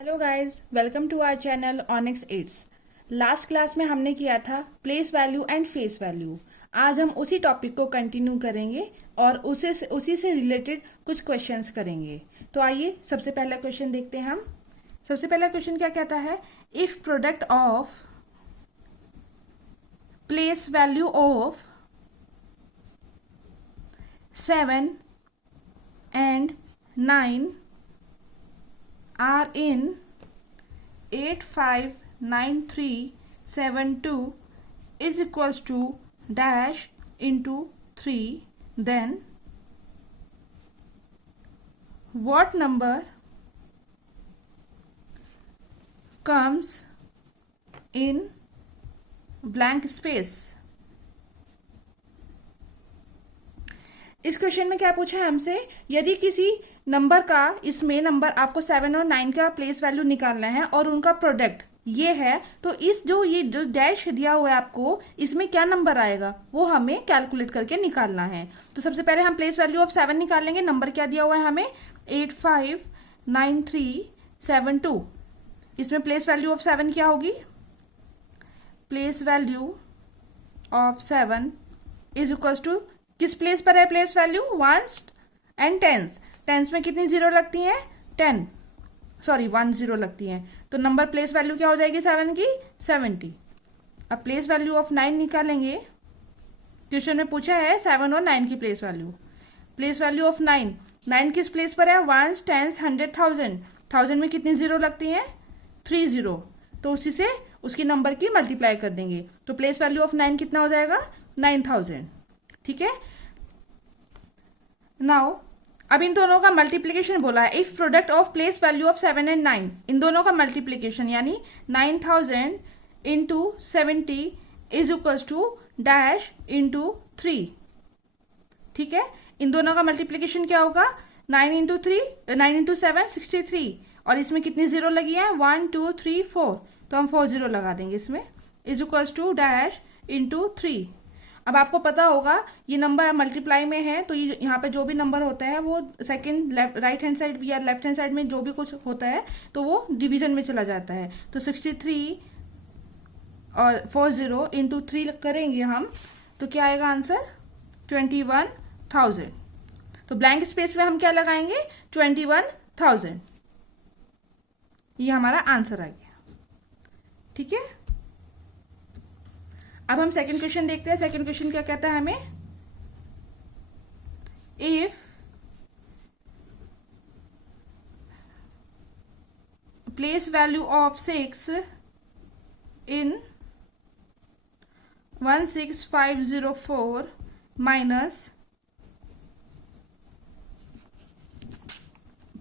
Hello guys, welcome to our channel Onyx Eds. Last class में हमने किया था place value and face value. आज हम उसी टॉपिक को कंटिन्यू करेंगे और उसी से रिलेटेड कुछ क्वेश्चंस करेंगे। तो आइए सबसे पहला क्वेश्चन देखते हैं हम। सबसे पहला क्वेश्चन क्या कहता है, if product of place value of 7 and 9 are in 859372 is equals to dash into 3, then what number comes in blank space? इस क्वेश्चन में क्या पूछा है हमसे, यदि किसी नंबर का, इसमें नंबर आपको 7 और 9 का प्लेस वैल्यू निकालना है और उनका प्रोडक्ट ये है, तो ये जो डैश दिया हुआ है आपको, इसमें क्या नंबर आएगा वो हमें कैलकुलेट करके निकालना है। तो सबसे पहले हम प्लेस वैल्यू ऑफ 7 निकालेंगे। नंबर क्या दिया हुआ है हमें, 859372। इसमें प्लेस वैल्यू ऑफ 7 क्या होगी, place value of 7 is equal to, किस प्लेस पर है place value, ones and tens. Tens में कितनी जीरो लगती हैं, 1 जीरो लगती हैं। तो नंबर प्लेस वैल्यू क्या हो जाएगी 7 की, 70। अब प्लेस वैल्यू ऑफ 9 निकालेंगे। क्वेश्चन में पूछा है 7 और 9 की place value. Place value of 9 किस प्लेस पर है, वंस, टेंस, 100, 1000 में कितनी जीरो लगती हैं, 3 जीरो। तो उसी से उसकी नंबर की मल्टीप्लाई कर देंगे। तो प्लेस वैल्यू ऑफ 9 कितना हो जाएगा, 9000। ठीक है। नाउ अब इन दोनों का मल्टीप्लीकेशन बोला है, if product of place value of 7 and 9, इन दोनों का मल्टीप्लीकेशन यानी 9000 into 70 is equal to dash into 3। ठीक है, इन दोनों का मल्टीप्लीकेशन क्या होगा, 9 इंटू 7 63, और इसमें कितनी जीरो लगी है, 1 2 3 4, तो हम 4 जीरो लगा देंगे इसमें, is equal to dash into 3। अब आपको पता होगा ये नंबर मल्टीप्लाई में है, तो ये यहाँ पे जो भी नंबर होता है वो सेकंड राइट हैंड साइड या लेफ्ट हैंड साइड में जो भी कुछ होता है तो वो डिवीजन में चला जाता है। तो 63 और 40 इंटू 3 करेंगे हम, तो क्या आएगा आंसर, 21,000। तो ब्लैंक स्पेस में हम क्या लगाएंगे, 21,000। ये हमारा आंसर आ गया। ठीक है, अब हम सेकंड क्वेश्चन देखते हैं। सेकंड क्वेश्चन क्या कहता है हमें, if place value of 6 in 16504 minus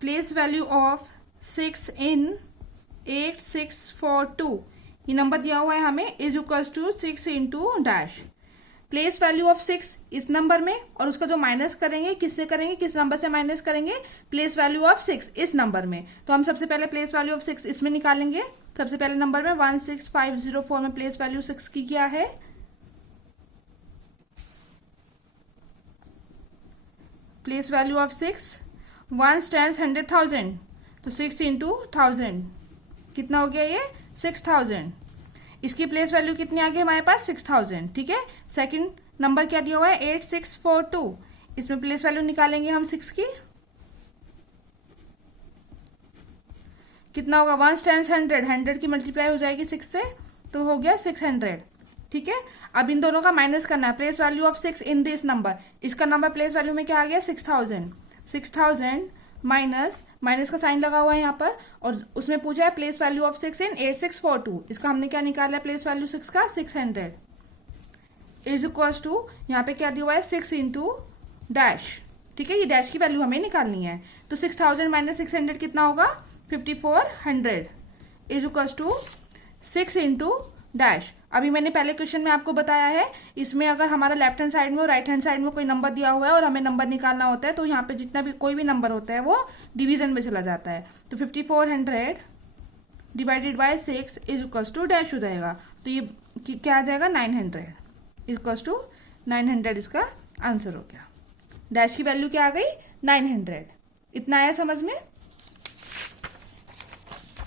place value of 6 in 8642, ये नंबर दिया हुआ है हमें, is equal to 6 into dash. Place value of 6 इस नंबर में, और उसका जो माइनस करेंगे किससे करेंगे, किस नंबर से माइनस करेंगे, प्लेस वैल्यू ऑफ 6 इस नंबर में। तो हम सबसे पहले प्लेस वैल्यू ऑफ 6 इसमें निकालेंगे। सबसे पहले नंबर में 16504 में प्लेस वैल्यू 6 की क्या है, प्लेस वैल्यू ऑफ 6 1 10 100 1000, तो 6 इंटू 1000 कितना हो गया, ये 6000। इसकी प्लेस वैल्यू कितनी आ गई हमारे पास, 6000। ठीक है, सेकंड नंबर क्या दिया हुआ है, 8642, इसमें प्लेस वैल्यू निकालेंगे हम 6 की, कितना होगा, 1 10 100 की मल्टीप्लाई हो जाएगी 6 से, तो हो गया 600। ठीक है, अब इन दोनों का माइनस करना है, place value of 6 in this number, इसका नंबर प्लेस वैल्यू में क्या आ गया, 6000 माइनस का साइन लगा हुआ है यहाँ पर, और उसमें पूछा है प्लेस वैल्यू ऑफ 6 इन 8642, इसका हमने क्या निकाला है, प्लेस वैल्यू 6 का 600 इज इक्वल टू, यहाँ पे क्या दिया हुआ है, 6 इंटू डैश। ठीक है, ये डैश की वैल्यू हमें निकालनी है। तो 6000 माइनस 600 कितना होगा, 5400 is equal to 6 into dash. अभी मैंने पहले क्वेश्चन में आपको बताया है, इसमें अगर हमारा लेफ्ट हैंड साइड में और राइट हैंड साइड में कोई नंबर दिया हुआ है और हमें नंबर निकालना होता है, तो यहाँ पे जितना भी कोई भी नंबर होता है वो डिवीजन में चला जाता है। तो 5400 divided by 6 is equal to dash हो जाएगा, तो ये क्या आ जाएगा, 900 इक्वल टू 900, इसका आंसर हो गया। डैश की वैल्यू क्या आ गई, 900। इतना आया समझ में।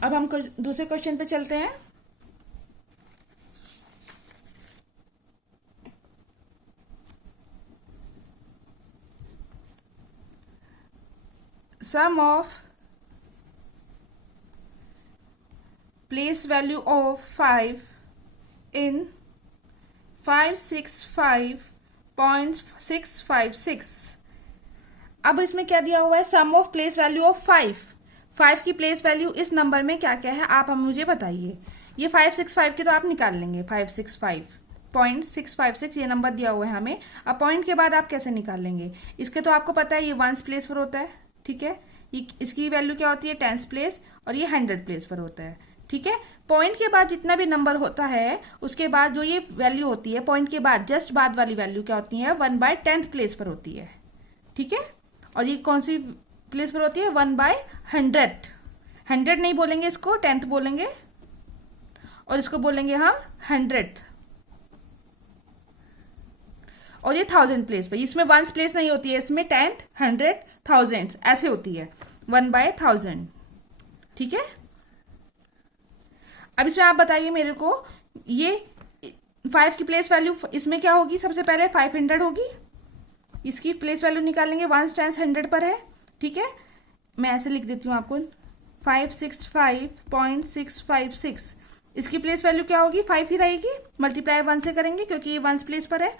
अब हम दूसरे क्वेश्चन पे चलते हैं। Sum of place value of 5 in 565.656। अब इसमें क्या दिया हुआ है, sum of place value of 5 की प्लेस वैल्यू इस नंबर में क्या क्या है आप हम मुझे बताइए। ये 565 की तो आप निकाल लेंगे, 565.656 ये नंबर दिया हुआ है हमें। अब पॉइंट के बाद आप कैसे निकाल लेंगे, इसके तो आपको पता है ये 1s प्लेस पर होता है, ठीक है। इसकी वैल्यू क्या होती है 10s प्लेस, और ये 100 प्लेस पर होता है, ठीक है। पॉइंट के बाद जितना भी नंबर होता है उसके बाद जो ये वैल्यू होती है पॉइंट के बाद जस्ट बाद वाली वैल्यू क्या होती है 1/10 प्लेस पर होती है, ठीक है। और ये कौन सी प्लेस पर होती है 1/100। 100 नहीं बोलेंगे इसको, 10th बोलेंगे, और इसको बोलेंगे हम 100th। और ये 1000 प्लेस पर, इसमें 1s प्लेस नहीं होती है, इसमें 10th 100 1000 ऐसे होती है 1/1000, ठीक है। अब इसमें आप बताइए मेरे को, ये 5 की प्लेस वैल्यू इसमें क्या होगी, सबसे पहले 500 होगी, इसकी प्लेस वैल्यू निकालेंगे, 1s 10s 100 पर है, ठीक है। मैं ऐसे लिख देती हूँ आपको 565.656, इसकी प्लेस वैल्यू क्या होगी 5 ही रहेगी, मल्टीप्लाई 1 से करेंगे क्योंकि ये 1s प्लेस पर है।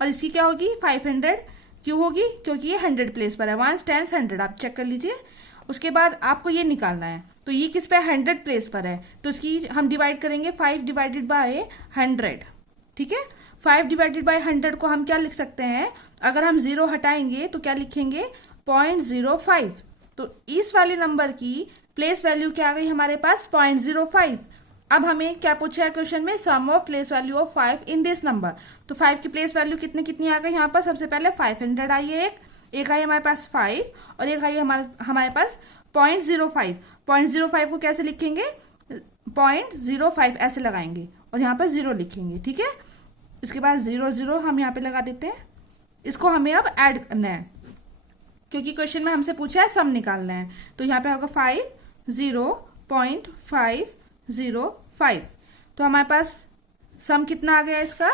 और इसकी क्या होगी 500 क्यों होगी, क्योंकि ये 100 प्लेस पर है, 1s 10s 100 आप चेक कर लीजिए। उसके बाद आपको ये निकालना है, तो ये किस पे 100 प्लेस पर है, तो इसकी हम डिवाइड करेंगे 5 डिवाइडेड बाय 100, ठीक है। 5 डिवाइडेड बाय 100 को हम क्या लिख सकते हैं, अगर हम 0 हटाएंगे तो क्या लिखेंगे 0.05। तो इस वाले नंबर की प्लेस वैल्यू क्या आ गई हमारे पास 0.05। अब हमें क्या पूछा है क्वेश्चन में, sum of place value of 5 in this number. तो 5 की प्लेस वैल्यू कितनी आ गई यहाँ पर, सबसे पहले 500 आई है, एक आई हमारे पास 5, और एक आई हमारे पास 0.05। 0.05 को कैसे लिखेंगे 0.05 ऐसे लगाएंगे और यहाँ पर 0 लिखेंगे, ठीक है। इसके बाद 0 हम यहाँ पे लगा देते हैं। इसको हमें अब ऐड करना है क्योंकि क्वेश्चन में हमसे पूछा है सम निकालना है, तो यहाँ पे होगा 50.505। तो हमारे पास सम कितना आ गया इसका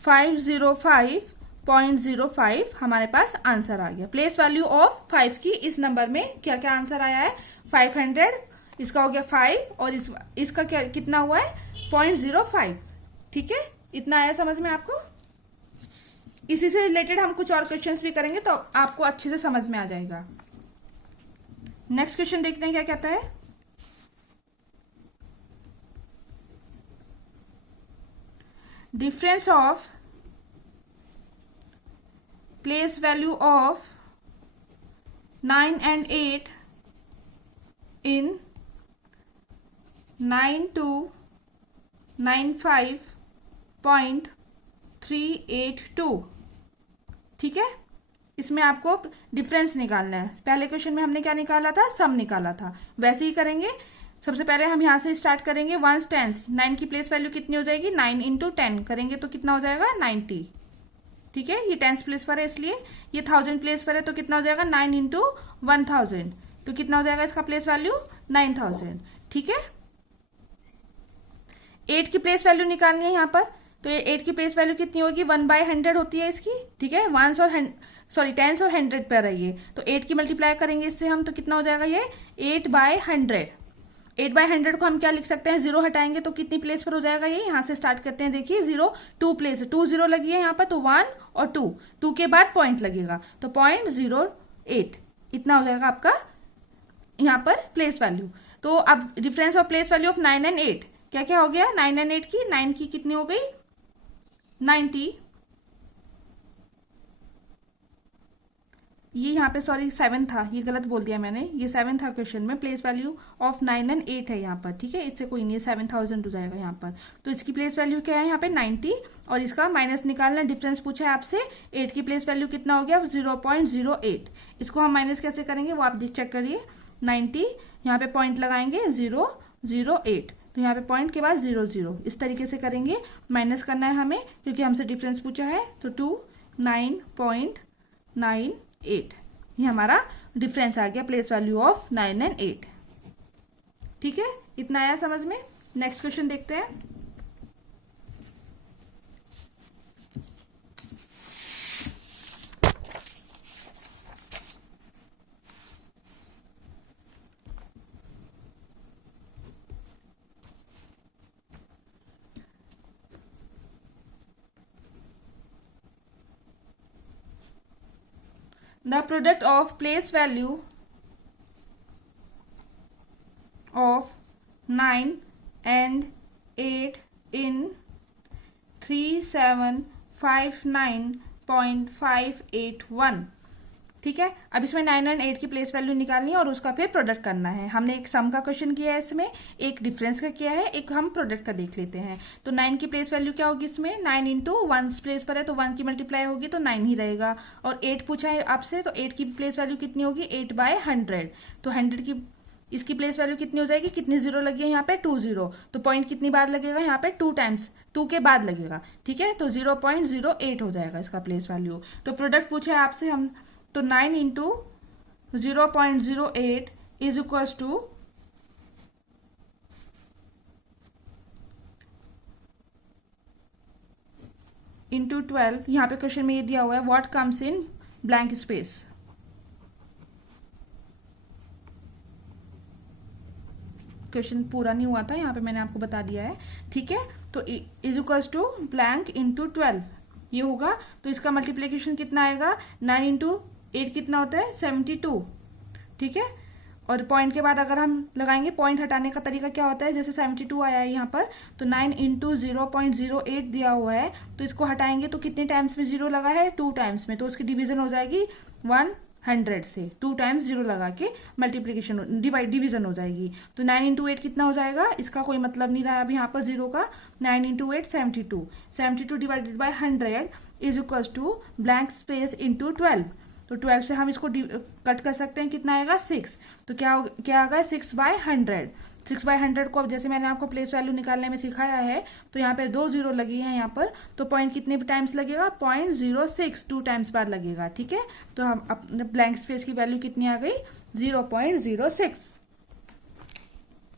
505.05 हमारे पास आंसर आ गया। प्लेस वैल्यू ऑफ 5 की इस नंबर में क्या क्या आंसर आया है 500, इसका हो गया 5, और इसका क्या कितना हुआ है 0.05, ठीक है। इतना आया समझ में आपको। इसी से रिलेटेड हम कुछ और क्वेश्चंस भी करेंगे तो आपको अच्छे से समझ में आ जाएगा। नेक्स्ट क्वेश्चन देखते हैं क्या कहता है। Difference of place value of 9 and 8 in 9295.382, ठीक है। इसमें आपको डिफरेंस निकालना है। पहले क्वेश्चन में हमने क्या निकाला था, सम निकाला था, वैसे ही करेंगे। सबसे पहले हम यहाँ से स्टार्ट करेंगे 1s 10s, 9 की प्लेस वैल्यू कितनी हो जाएगी 9 × 10 करेंगे तो कितना हो जाएगा 90, ठीक है। ये 10s प्लेस पर है इसलिए, ये 1000 प्लेस पर है तो कितना हो जाएगा 9 × 1000, तो कितना हो जाएगा इसका प्लेस वैल्यू 9000, ठीक है। 8 की प्लेस वैल्यू निकालनी है यहाँ पर, तो ये 8 की प्लेस वैल्यू कितनी होगी 1/100 होती है इसकी, ठीक है। 10s और 100 पर है ये, तो 8 की मल्टीप्लाई करेंगे इससे हम, तो कितना हो जाएगा ये 8/100। 8/100 को हम क्या लिख सकते हैं, 0 हटाएंगे तो कितनी प्लेस पर हो जाएगा ये, यहाँ से स्टार्ट करते हैं, देखिए 0 2 प्लेस, 2 0 लगी है यहाँ पर, तो 1 और 2 के बाद पॉइंट लगेगा, तो 0.08 इतना हो जाएगा आपका यहाँ पर प्लेस वैल्यू। तो अब difference of place value of 9 and 8 क्या क्या हो गया, 9 and 8 की, 9 की कितनी हो गई 90, ये यहाँ पे सॉरी 7 था, ये गलत बोल दिया मैंने, ये 7 था क्वेश्चन में। प्लेस वैल्यू ऑफ 9 and 8 है यहाँ पर, ठीक है, इससे कोई नहीं, 7000 हो जाएगा यहाँ पर। तो इसकी प्लेस वैल्यू क्या है यहाँ पे 90, और इसका माइनस निकालना, डिफरेंस पूछा है आपसे। 8 की प्लेस वैल्यू कितना हो गया 0.08, इसको हम माइनस कैसे करेंगे वो आप चेक करिए। 90 यहाँ पे पॉइंट लगाएंगे 008, तो यहाँ पे पॉइंट के बाद 0 इस तरीके से करेंगे। माइनस करना है हमें क्योंकि हमसे डिफरेंस पूछा है, तो 29.98 ये हमारा डिफरेंस आ गया प्लेस वैल्यू ऑफ 9 and 8। ठीक है, इतना आया समझ में। नेक्स्ट क्वेश्चन देखते हैं। The product of place value of 9 and 8 in 3759.581, ठीक है। अब इसमें 9 एंड 8 की प्लेस वैल्यू निकालनी है और उसका फिर प्रोडक्ट करना है। हमने एक सम का क्वेश्चन किया है, इसमें एक डिफरेंस का किया है, एक हम प्रोडक्ट का देख लेते हैं। तो 9 की प्लेस वैल्यू क्या होगी इसमें, 9 इंटू 1 प्लेस पर है तो 1 की मल्टीप्लाई होगी तो 9 ही रहेगा। और 8 पूछा है आपसे, तो 8 की प्लेस वैल्यू कितनी होगी, 8/100। तो 100 की इसकी प्लेस वैल्यू कितनी हो जाएगी, कितनी जीरो लगी है यहाँ पे, 2 0। तो पॉइंट कितनी बार लगेगा यहाँ पे, 2 टाइम्स, 2 के बाद लगेगा, ठीक है। तो 0.08 हो जाएगा इसका प्लेस वैल्यू। तो प्रोडक्ट पूछा है आपसे हम, तो 9 into 0.08 is equals two into 12। यहाँ पे क्वेश्चन में ये दिया हुआ है what comes in blank space. Question पूरा नहीं हुआ था, यहाँ पे मैंने आपको बता दिया है, ठीक है। तो is equals to blank into 12 ये होगा। तो इसका मल्टीप्लीकेशन कितना आएगा, 9 इंटू 8 कितना होता है, 72, ठीक है। और पॉइंट के बाद अगर हम लगाएंगे, पॉइंट हटाने का तरीका क्या होता है, जैसे 72 आया है यहाँ पर, तो 9 इंटू 0.08 दिया हुआ है, तो इसको हटाएंगे तो कितने टाइम्स में जीरो लगा है, 2 टाइम्स में, तो उसकी डिवीजन हो जाएगी 100 से। 2 टाइम्स जीरो लगा के मल्टीप्लीकेशन डिवीजन हो जाएगी। तो 9 इंटू 8 कितना हो जाएगा, इसका कोई मतलब नहीं रहा अभी यहाँ पर जीरो का। 9 into 8 72, 72 divided by 100 is equals to blank space into 12। तो 12 से हम इसको कट कर सकते हैं, कितना आएगा, 6। तो क्या आ गया, 6/100। 6/100 को अब जैसे मैंने आपको प्लेस वैल्यू निकालने में सिखाया है, तो यहाँ पे 2 जीरो लगी है यहाँ पर, तो पॉइंट कितने टाइम्स लगेगा, 0.06, 2 टाइम्स बाद लगेगा, ठीक है। तो हम अपने ब्लैंक स्पेस की वैल्यू कितनी आ गई, 0.06,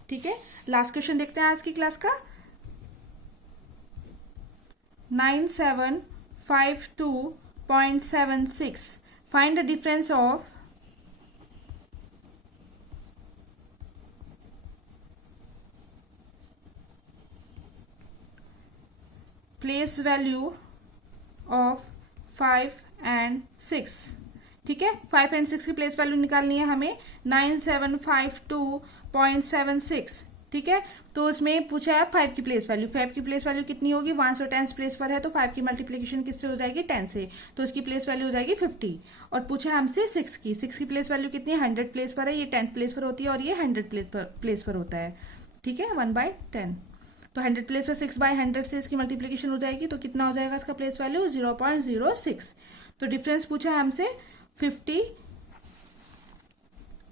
ठीक है। लास्ट क्वेश्चन देखते हैं आज की क्लास का। 9752.76 find the difference of place value of 5 and 6, ठीक है। 5 and 6 की प्लेस वैल्यू निकालनी है हमें, 9752.76, ठीक है। तो उसमें पूछा है 5 की प्लेस वैल्यू। 5 की प्लेस वैल्यू कितनी होगी, 110 प्लेस पर है तो 5 की मल्टीप्लीकेशन किससे हो जाएगी, 10 से, तो उसकी प्लेस वैल्यू हो जाएगी 50। और पूछा है हमसे 6 की प्लेस वैल्यू कितनी है, 100 प्लेस पर है, ये 10 प्लेस पर होती है और ये 100 प्लेस पर होता है, ठीक है, 1/10। तो 100 प्लेस पर 6/100 से इसकी मल्टीप्लीकेशन हो जाएगी, तो कितना हो जाएगा इसका प्लेस वैल्यू, 0.06। तो डिफरेंस पूछा है हमसे 50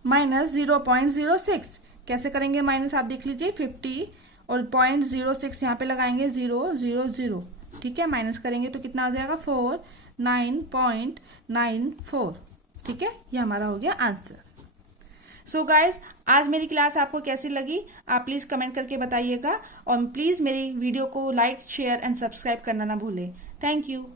माइनस 0.06। कैसे करेंगे माइनस, आप देख लीजिए, 50 और 0.06 यहाँ पे लगाएंगे, 000, ठीक है। माइनस करेंगे तो कितना आ जाएगा, 49.94, ठीक है। ये हमारा हो गया आंसर। सो गाइज, आज मेरी क्लास आपको कैसी लगी, आप प्लीज कमेंट करके बताइएगा, और प्लीज मेरी वीडियो को लाइक, शेयर एंड सब्सक्राइब करना ना भूलें। Thank you.